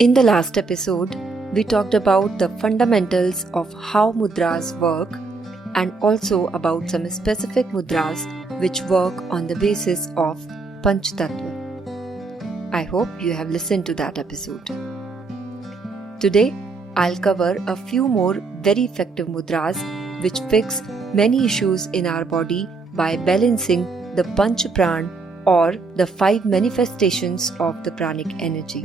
In the last episode, we talked about the fundamentals of how mudras work and also about some specific mudras which work on the basis of Panch Tattva. I hope you have listened to that episode. Today, I'll cover a few more very effective mudras which fix many issues in our body by balancing the Panch Prana or the 5 manifestations of the pranic energy,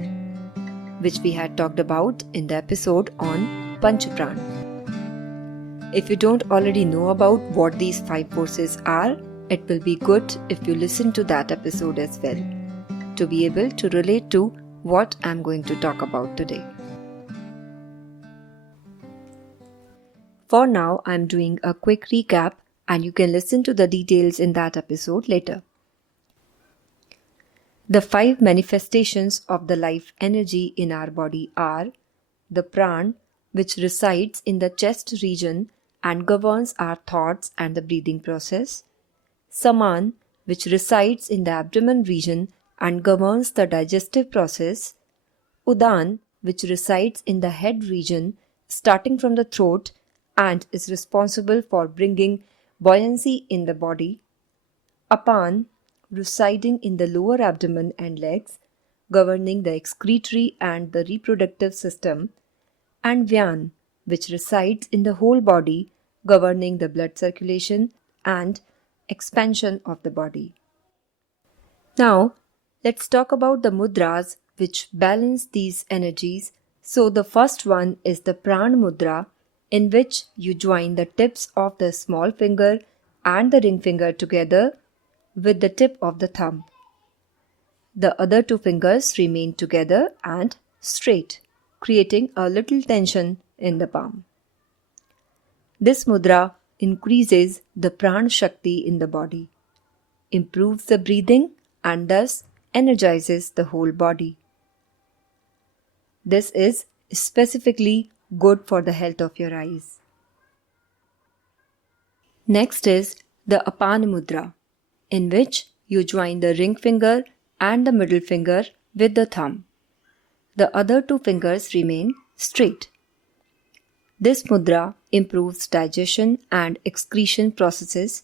which we had talked about in the episode on Panch Prana. If you don't already know about what these 5 forces are, it will be good if you listen to that episode as well, to be able to relate to what I'm going to talk about today. For now, I'm doing a quick recap and you can listen to the details in that episode later. The 5 manifestations of the life energy in our body are the Pran, which resides in the chest region and governs our thoughts and the breathing process; Samana, which resides in the abdomen region and governs the digestive process; Udana, which resides in the head region starting from the throat and is responsible for bringing buoyancy in the body; Apana, residing in the lower abdomen and legs, governing the excretory and the reproductive system; and Vyana, which resides in the whole body, governing the blood circulation and expansion of the body. Now, let's talk about the mudras which balance these energies. So the first one is the Prana Mudra, in which you join the tips of the small finger and the ring finger together with the tip of the thumb. The other 2 fingers remain together and straight, creating a little tension in the palm. This mudra increases the prana shakti in the body, improves the breathing and thus energizes the whole body. This is specifically good for the health of your eyes. Next is the Apana Mudra, in which you join the ring finger and the middle finger with the thumb. The other 2 fingers remain straight. This mudra improves digestion and excretion processes,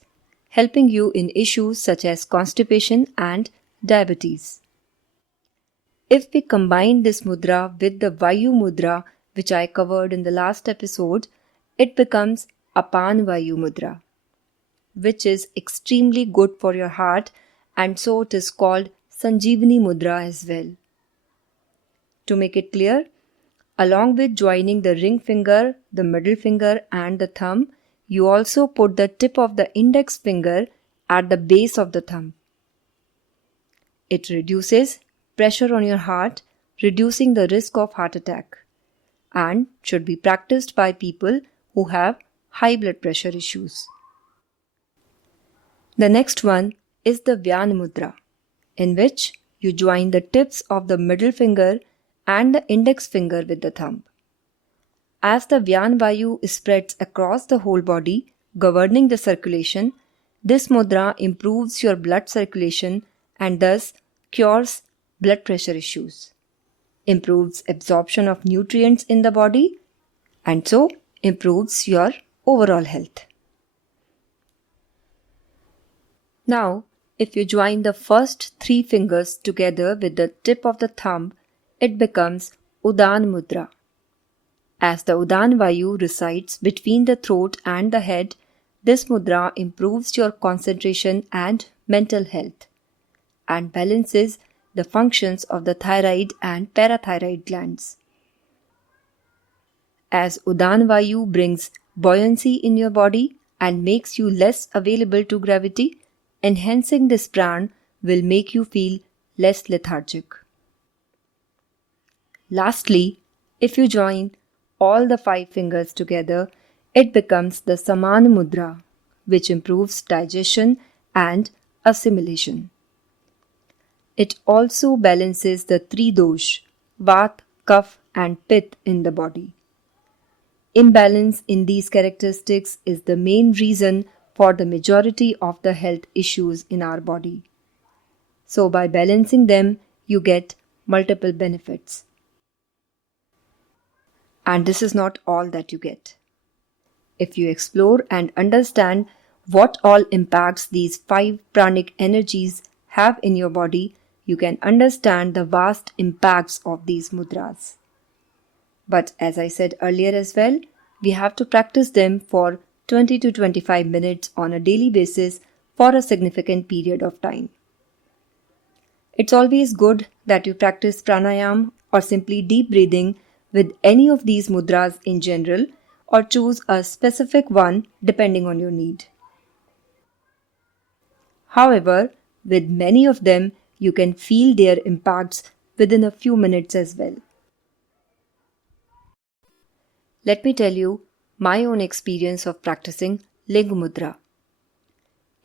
helping you in issues such as constipation and diabetes. If we combine this mudra with the Vayu Mudra, which I covered in the last episode, it becomes Apana Vayu Mudra, which is extremely good for your heart, and so it is called Sanjeevani Mudra as well. To make it clear, along with joining the ring finger, the middle finger and the thumb, you also put the tip of the index finger at the base of the thumb. It reduces pressure on your heart, reducing the risk of heart attack, and should be practiced by people who have high blood pressure issues. The next one is the Vyana Mudra, in which you join the tips of the middle finger and the index finger with the thumb. As the Vyana Vayu spreads across the whole body, governing the circulation, this mudra improves your blood circulation and thus cures blood pressure issues, improves absorption of nutrients in the body, and so improves your overall health. Now, if you join the first 3 fingers together with the tip of the thumb, it becomes Udana Mudra. As the Udana Vayu resides between the throat and the head, this mudra improves your concentration and mental health, and balances the functions of the thyroid and parathyroid glands. As Udana Vayu brings buoyancy in your body and makes you less available to gravity, enhancing this prana will make you feel less lethargic. Lastly, if you join all the 5 fingers together, it becomes the Samana Mudra, which improves digestion and assimilation. It also balances the 3 dosh, Vata, Kapha and Pitta in the body. Imbalance in these characteristics is the main reason for the majority of the health issues in our body. So by balancing them, you get multiple benefits. And this is not all that you get. If you explore and understand what all impacts these 5 pranic energies have in your body, you can understand the vast impacts of these mudras. But as I said earlier as well, we have to practice them for 20 to 25 minutes on a daily basis for a significant period of time. It's always good that you practice pranayam or simply deep breathing with any of these mudras in general, or choose a specific one depending on your need. However, with many of them, you can feel their impacts within a few minutes as well. Let me tell you my own experience of practicing Linga Mudra.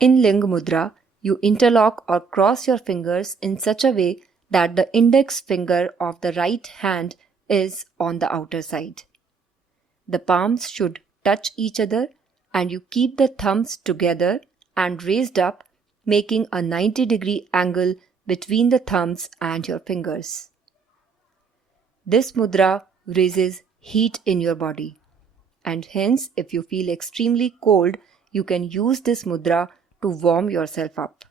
In Linga Mudra, you interlock or cross your fingers in such a way that the index finger of the right hand is on the outer side. The palms should touch each other and you keep the thumbs together and raised up, making a 90-degree angle between the thumbs and your fingers. This mudra raises heat in your body, and hence if you feel extremely cold, you can use this mudra to warm yourself up.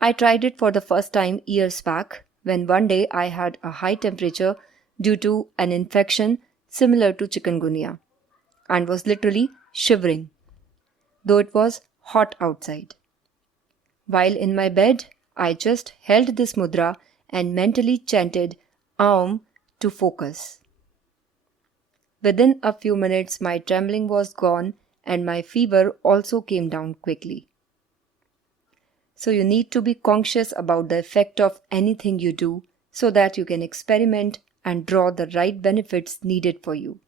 I tried it for the first time years back when one day I had a high temperature due to an infection similar to chikungunya and was literally shivering, though it was hot outside. While in my bed, I just held this mudra and mentally chanted Aum to focus. Within a few minutes, my trembling was gone and my fever also came down quickly. So you need to be conscious about the effect of anything you do so that you can experiment and draw the right benefits needed for you.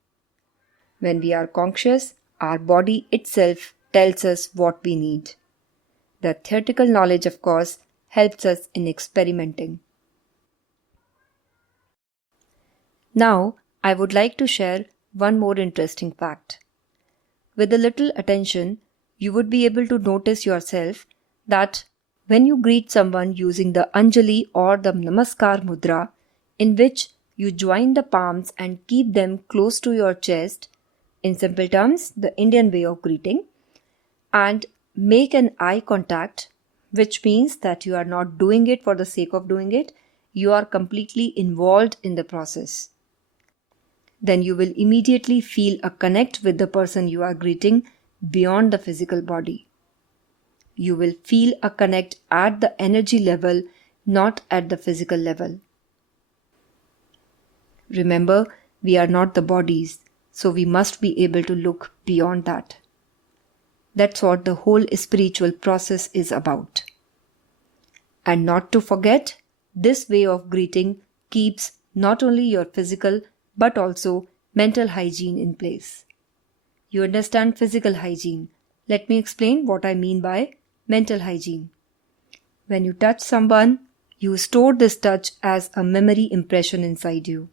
When we are conscious, our body itself tells us what we need. The theoretical knowledge, of course, helps us in experimenting. Now, I would like to share one more interesting fact. With a little attention, you would be able to notice yourself that when you greet someone using the Anjali or the Namaskar mudra, in which you join the palms and keep them close to your chest, in simple terms, the Indian way of greeting, and make an eye contact, which means that you are not doing it for the sake of doing it, you are completely involved in the process. Then you will immediately feel a connect with the person you are greeting beyond the physical body. You will feel a connect at the energy level, not at the physical level. Remember, we are not the bodies, so we must be able to look beyond that. That's what the whole spiritual process is about. And not to forget, this way of greeting keeps not only your physical but also mental hygiene in place. You understand physical hygiene. Let me explain what I mean by mental hygiene. When you touch someone, you store this touch as a memory impression inside you.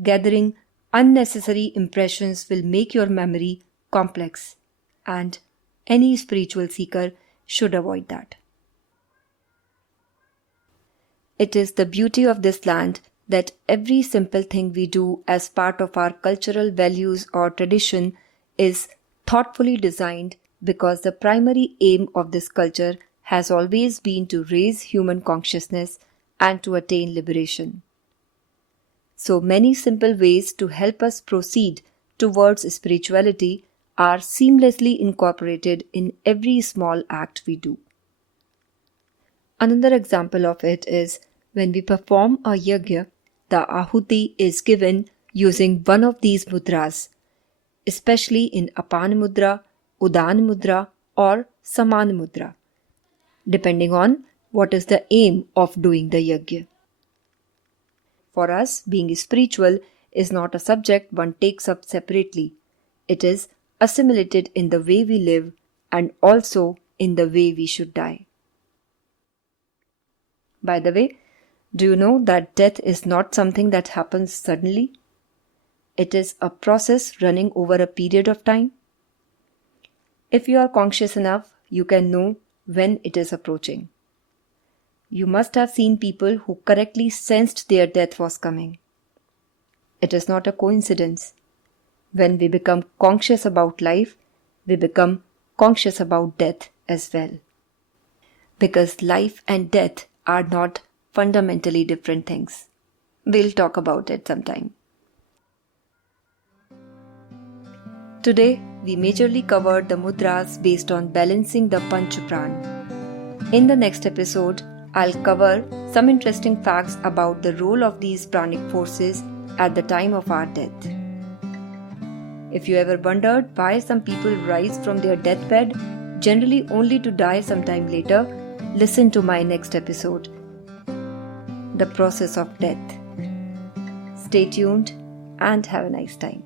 Gathering unnecessary impressions will make your memory complex, and any spiritual seeker should avoid that. It is the beauty of this land that every simple thing we do as part of our cultural values or tradition is thoughtfully designed, because the primary aim of this culture has always been to raise human consciousness and to attain liberation. So many simple ways to help us proceed towards spirituality are seamlessly incorporated in every small act we do. Another example of it is when we perform a yajna, the ahuti is given using one of these mudras, especially in Apana mudra, Udana mudra or Samana mudra, depending on what is the aim of doing the yajna. For us, being spiritual is not a subject one takes up separately. It is assimilated in the way we live and also in the way we should die. By the way, do you know that death is not something that happens suddenly? It is a process running over a period of time. If you are conscious enough, you can know when it is approaching. You must have seen people who correctly sensed their death was coming. It is not a coincidence. When we become conscious about life, we become conscious about death as well. Because life and death are not fundamentally different things. We'll talk about it sometime. Today, we majorly covered the mudras based on balancing the Panch Prana. In the next episode, I'll cover some interesting facts about the role of these pranic forces at the time of our death. If you ever wondered why some people rise from their deathbed, generally only to die sometime later, listen to my next episode, The Process of Death. Stay tuned and have a nice time.